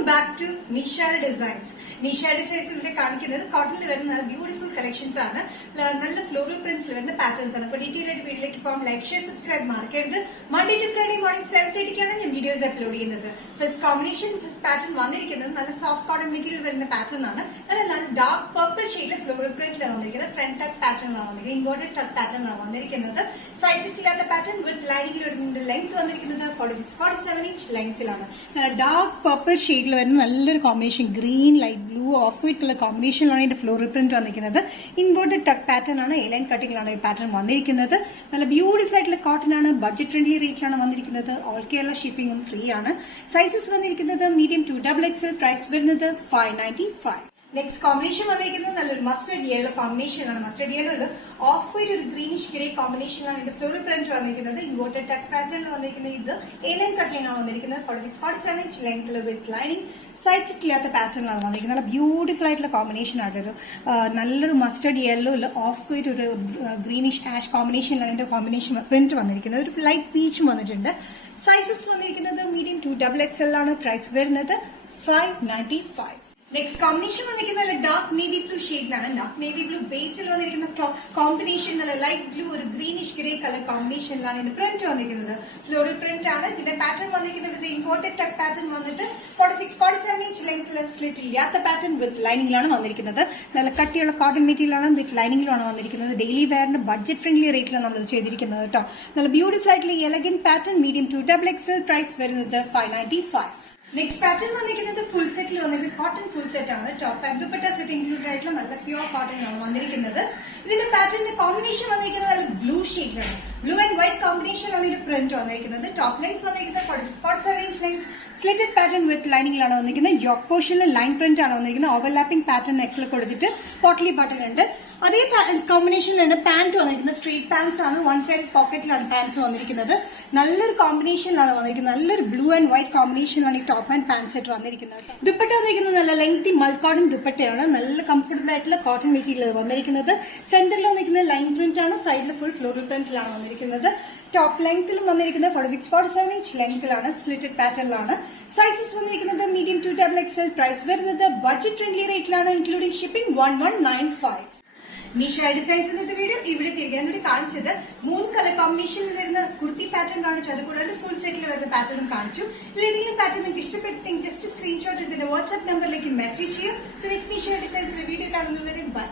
Welcome back to Nishara Designs. Nishara ഡിസൈൻസിന്റെ കാണിക്കുന്നത് കോട്ടണിൽ വരുന്ന നല്ല ബ്യൂട്ടിഫുൾ കളക്ഷൻസ് ആണ്. നല്ല ഫ്ലോറൽ പ്രിന്റ്സിൽ വരുന്ന പാറ്റേൺസ് ആണ്. അപ്പൊ ഡീറ്റെയിൽ ആയിട്ട് വീഡിയോയിലേക്ക് പോകാം. ലൈക്ക്, ഷെയർ, സബ്സ്ക്രൈബ് മറക്കരുത്. മൺഡേ ടു ഫ്രൈഡേ മോർണിംഗ് 7:30 ഞാൻ വീഡിയോസ് അപ്ലോഡ് ചെയ്യുന്നത്. ഫസ്റ്റ് കോമ്പിനേഷൻ ഫസ്റ്റ് പാറ്റേൺ വന്നിരിക്കുന്നത് നല്ല സോഫ്റ്റ് കോട്ടൺ മെറ്റീരിയൽ വരുന്ന പാറ്റേൺ ആണ്. നല്ല ഡാർക്ക് പർപ്പിൾ ഷെയ്ഡിലെ ഫ്ലോറൽ പ്രിന്റിലാണ് വന്നിരിക്കുന്നത്. ഫ്രണ്ട് ടക്ക് പാറ്റേൺ ആണ് വന്നിരിക്കുന്നത്. ഇമ്പോർട്ടഡ് ടക്ക് പാറ്റേൺ ആണ് വന്നിരിക്കുന്നത്. സൈസില്ലാത്ത പാറ്റേൺ വിത്ത് ലൈനിംഗ് വരുന്നുണ്ട്. ലെങ്ത് വന്നിരിക്കുന്നത് 46-47 ഇഞ്ച് ലെങ്ത്തിലാണ്. ഡാർക്ക് പർപ്പിൾ ഷെയ്ഡിൽ വരുന്ന നല്ലൊരു combination green, light blue, off white colour കോമ്പിനേഷനിലാണ് ഇതിന്റെ ഫ്ലോറൽ പ്രിന്റ് വന്നിരിക്കുന്നത്. ഇമ്പോർട്ടഡ് ടക്ക് പാറ്റേൺ ആണ്. എലൈൻ കട്ടിങ്ങിലാണ് ഈ പാറ്റേൺ വന്നിരിക്കുന്നത്. നല്ല ബ്യൂട്ടിഫുൾ ആയിട്ടുള്ള കോട്ടൺ ആണ്. ബഡ്ജറ്റ് ഫ്രണ്ട്ലി റേറ്റിലാണ് വന്നിരിക്കുന്നത്. ഓൾ കേരള ഷിപ്പിംഗും ഫ്രീ ആണ്. സൈസസ് വന്നിരിക്കുന്നത് മീഡിയം ടു XXL. പ്രൈസ് വരുന്നത് 595. നെക്സ്റ്റ് കോമ്പിനേഷൻ വന്നിരിക്കുന്നത് നല്ലൊരു മസ്റ്റർഡ് യെല്ലോ കോമ്പിനേഷനാണ്. മസ്റ്റർഡ് യെല്ലോ ഓഫ് വൈറ്റ് ഒരു ഗ്രീനിഷ് ഗ്രേ കോമ്പിനേഷനാണ് ഇതിന്റെ ഫ്ലോറൽ പ്രിന്റ് വന്നിരിക്കുന്നത്. ഇമ്പോർട്ടഡ് ടക്ക് പാറ്റേൺ വന്നിരിക്കുന്നത്. ഇത് എലൈൻ കട്ടിങ്ങാണ് വന്നിരിക്കുന്നത്. 46-47 ഇഞ്ച് ലെങ്ത്തിൽ വിത്ത് ലൈനിങ്. സൈസ് ഇല്ലാത്ത പാറ്റേണിലാണ് വന്നിരിക്കുന്നത്. നല്ല ബ്യൂട്ടിഫുൾ ആയിട്ടുള്ള കോമ്പിനേഷൻ ആണ്. നല്ലൊരു മസ്റ്റർഡ് യെല്ലോ ഓഫ് വൈറ്റ് ഒരു ഗ്രീനിഷ് ആഷ് കോമ്പിനേഷനിലാണ് ഇതിന്റെ കോമ്പിനേഷൻ പ്രിന്റ് വന്നിരിക്കുന്നത്. ഒരു ലൈറ്റ് പീച്ചും വന്നിട്ടുണ്ട്. സൈസസ് വന്നിരിക്കുന്നത് മീഡിയം ടു XXL ആണ്. പ്രൈസ് വരുന്നത് 595. നെക്സ്റ്റ് കോമ്പിനേഷൻ വന്നിരിക്കുന്നത് ഡാർക്ക് നേവി ബ്ലൂ ഷെയ്ഡിലാണ്. ഡാർക്ക് നേവി ബ്ലൂ ബേസിൽ വന്നിരിക്കുന്ന കോമ്പിനേഷൻ നല്ല ലൈറ്റ് ബ്ലൂ ഒരു ഗ്രീനിഷ് ഗ്രേ കളർ കോമ്പിനേഷനിലാണ് ഇതിന്റെ പ്രിന്റ് വന്നിരിക്കുന്നത്. ഫ്ലോറൽ പ്രിന്റ് ആണ്. ഇതിന്റെ പാറ്റേൺ വന്നിരിക്കുന്നത് ഇമ്പോർട്ടഡ് ടക്ക് പാറ്റേൺ വന്നിട്ട് 46-47 ഇഞ്ച് ലെങ്ത്തിൽ സ്ലിറ്റ് ഇല്ലാത്ത പാറ്റേൺ വിത്ത് ലൈനിങ്ങിലാണ് വന്നിരിക്കുന്നത്. നല്ല കട്ടിയുള്ള കോട്ടൺ മെറ്റീരിയൽ ആണ്. വിത്ത് ലൈനിങ്ങിലാണ് വന്നിരിക്കുന്നത്. ഡെയിലി വെയറിന്റെ ബഡ്ജറ്റ് ഫ്രണ്ട്ലി റേറ്റിലാണ് നമ്മൾ ചെയ്തിരിക്കുന്നത് കേട്ടോ. നല്ല ബ്യൂട്ടിഫുൾ ആയിട്ടുള്ള elegant pattern medium to XXL. Price വരുന്നത് 595. നെക്സ്റ്റ് പാറ്റേൺ വന്നിരിക്കുന്നത് ഫുൾ സെറ്റിൽ വന്നിരിക്കുന്നത് കോട്ടൺ ഫുൾ സെറ്റ് ആണ്. Top and dupatta set include ആയിട്ടുള്ള നല്ല പ്യൂർ കോട്ടൺ ആണ് വന്നിരിക്കുന്നത്. ഇതിന്റെ പാറ്റേണിന്റെ കോമ്പിനേഷൻ വന്നിരിക്കുന്നത് നല്ല ബ്ലൂ ഷെയ്ഡിലാണ്. ബ്ലൂ ആൻഡ് വൈറ്റ് കോമ്പിനേഷനിലാണ് ഇതിന്റെ പ്രിന്റ് വന്നിരിക്കുന്നത്. ടോപ്പ് ലെങ്ത് വന്നിരിക്കുന്നത് 46-47 inch length. Slitted pattern with ലൈനിങ്ങിലാണ് വന്നിരിക്കുന്നത്. യോക്ക് പോർഷനിൽ ലൈൻ പ്രിന്റ് ആണ് വന്നിരിക്കുന്നത്. ഓവർലാപ്പിംഗ് പാറ്റേൺ നെക്കിൽ കൊടുത്തിട്ട് പോട്ട്ലി ബട്ടൺ ഉണ്ട്. അതേ കോമ്പിനേഷനിലാണ് പാന്റ് വന്നിരിക്കുന്നത്. സ്ട്രീറ്റ് പാൻസ് ആണ്. വൺ സൈഡ് പോക്കറ്റിലാണ് പാൻസ് വന്നിരിക്കുന്നത്. നല്ലൊരു കോമ്പിനേഷനിലാണ് വന്നിരിക്കുന്നത്. നല്ലൊരു ബ്ലൂ ആൻഡ് വൈറ്റ് കോമ്പിനേഷനിലാണ് ഈ ടോപ്പ് ആൻഡ് പാന്റ് സെറ്റ് വന്നിരിക്കുന്നത്. ദുപ്പട്ട വന്നിരിക്കുന്നത് നല്ല ലെങ്തി മൾ കോട്ടൺ ദുപ്പട്ടയാണ്. നല്ല കംഫർട്ടബിൾ ആയിട്ടുള്ള കോട്ടൺ മെറ്റീരിയൽ വന്നിരിക്കുന്നത്. സെന്ററിൽ വന്നിരിക്കുന്നത് ലൈൻ പ്രിന്റ് ആണ്. സൈഡിൽ ഫുൾ ഫ്ലോറൽ പ്രിന്റിലാണ് വന്നിരിക്കുന്നത്. ടോപ്പ് ലെങ്ത്തിലും വന്നിരിക്കുന്നത് 46-47 ഇഞ്ച് ലെങ്ത്തിലാണ്. സ്ലിറ്റഡ് പാറ്റേണിലാണ്. സൈസസ് വന്നിരിക്കുന്നത് മീഡിയം ടു XXL. പ്രൈസ് വരുന്നത് ബഡ്ജറ്റ് ഫ്രണ്ട്ലി റേറ്റിലാണ് ഇൻക്ലൂഡിംഗ് ഷിപ്പിംഗ് 1195. നിഷാര ഡിസൈൻസ് ഇന്നത്തെ വീഡിയോ ഇവിടെ തിരികാൻ വേണ്ടി കാണിച്ചത് 3 കളർ കോമ്പിനേഷനിൽ വരുന്ന കുർത്തി പാറ്റേൺ കാണിച്ചു. അതുകൂടാതെ ഫുൾ സെറ്റിൽ വരുന്ന പാറ്റേണും കാണിച്ചു. ഏതെങ്കിലും പാറ്റേൺ നിങ്ങൾക്ക് ഇഷ്ടപ്പെട്ടെങ്കിൽ ജസ്റ്റ് സ്ക്രീൻഷോട്ട് ഇതിന്റെ വാട്സ്ആപ്പ് നമ്പറിലേക്ക് മെസ്സേജ് ചെയ്യും. സോ നെക്സ്റ്റ് നിഷാര ഡിസൈൻസിന്റെ വീഡിയോ കാണുന്നവരെ ബൈ.